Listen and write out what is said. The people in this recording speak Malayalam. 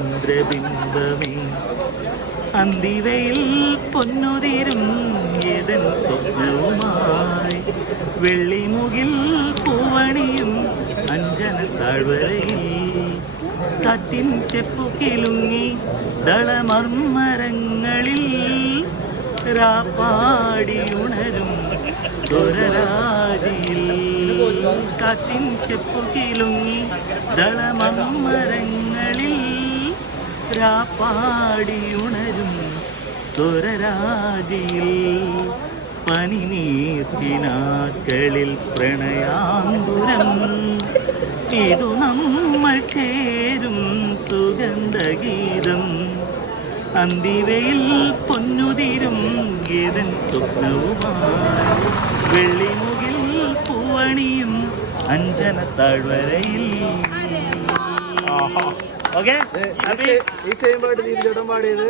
മധുചന്ദ്രബിംബമേ അന്തിവയിൽ പൊന്നുതിരും ഏതൻ സ്വപ്നവുമായി വെള്ളിമുകിൽ പൂവണിയും അഞ്ജന താഴ്വരയിൽ കാറ്റിൻ ചെപ്പുകിലുങ്ങി ദളമർമരങ്ങളിൽ രാപ്പാടി ഉണരും സ്വരരാജിയിൽ കാറ്റിൻ ചെപ്പുകിലുങ്ങി ദളമർമരങ്ങളിൽ രാപ്പാടി ഉണരും സ്വരരാജിയിൽ പനിനീർത്തിനാക്കളിൽ പ്രണയാങ്കുരം ഇതു നമ്മൾ ചേരും സുഗന്ധഗീതം അന്തിവയിൽ പൊന്നുതിരും ഏതൻ സ്വപ്നവുമായി വെള്ളിമുകിൽ പൂവണിയും അഞ്ജന താഴ്വരയിൽ. ഈ സെയിം പാട്ട് ദീപ് ചേട്ടൻ പാടിയത്